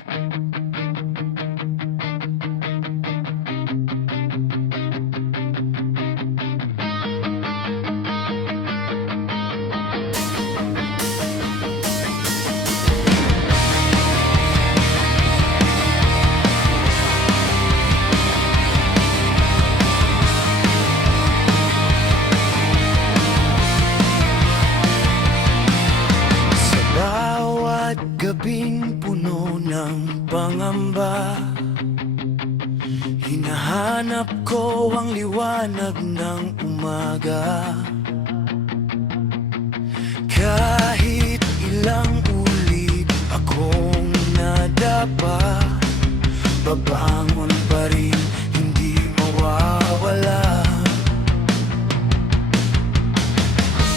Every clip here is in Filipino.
Sa bawat gabing puno ng pangamba, hinahanap ko ang liwanag ng umaga. Kahit ilang ulit akong nadapa, babangon pa rin, hindi mawawala.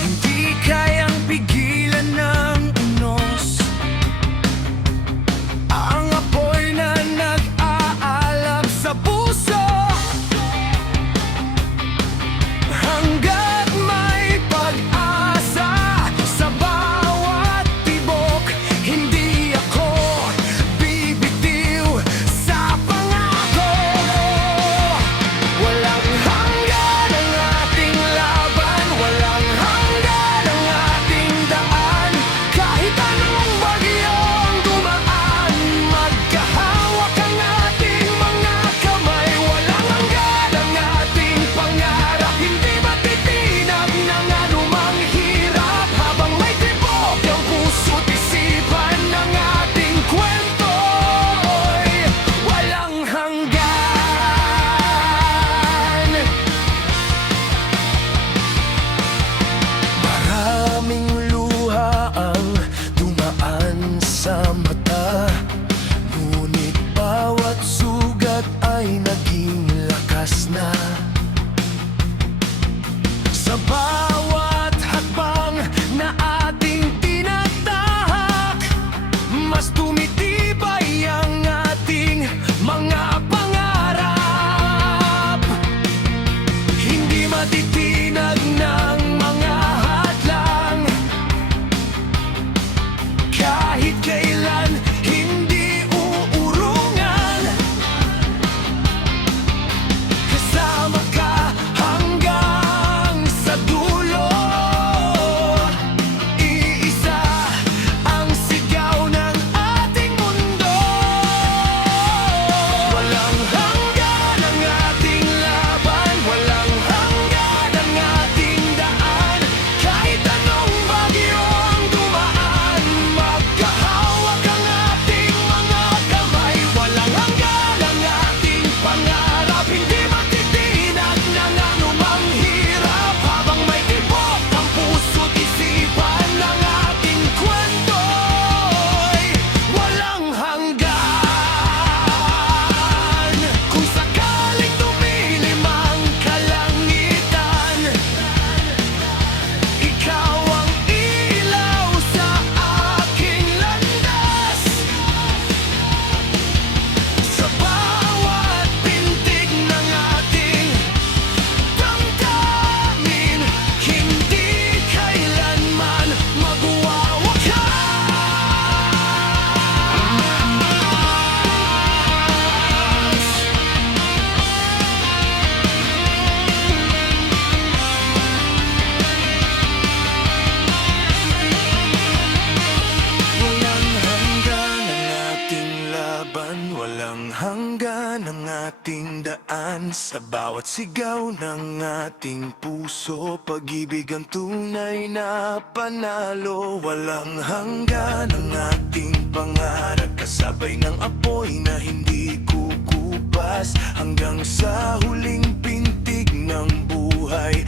Hindi kayang pigilan ng unos ang apoy na nag-aalab sa puso. Hanggat may pag-asa sa bawat tibok, hindi ako bibitiw sa pangako. Walang hanggan ang ating laban, walang hanggan ang ating daan. Kahit anong bagyong dumaan, magkahawak ang ating mga kamay. Walang hanggan ang ating pangarap, hindi matitinag ng anumang hirap. Habang may tibok ang puso't isipan ng ating kwento, walang hanggan. Maraming luha ang dumaan sa mata, ngunit bawat sugat ay naging lakas na. Sa bawat hakbang na ating tinatahak, mas tumitibay ang ating mga pangarap. Hindi matitinag ng mga hadlang, kahit kailan hindi uurungan. Kasama ka hanggang sa dulo, iisa ang sigaw ng ating mundo. Walang hanggan ang ating laban, walang hanggan ang ating daan. Kahit anong bagyo ang dumaan, magkahawak ang ating mga kamay. Walang hanggan ang ating pangarap, hindi matitinag ng anumang hirap. Habang may tibok ang puso't isipan ng ating kwento, walang hanggan. Kung sakaling tumilim ang kalangitan, ikaw ang ilaw sa aking landas. Sa bawat pintig ng ating damdamin, hindi kailanman magwawakas. Walang hanggan ang ating laban, walang hanggan ang ating daan. Sa bawat sigaw ng ating puso, pag-ibig ang tunay na panalo. Walang hanggan ang ating pangarap, kasabay ng apoy na hindi kukupas. Hanggang sa huling pintig ng buhay,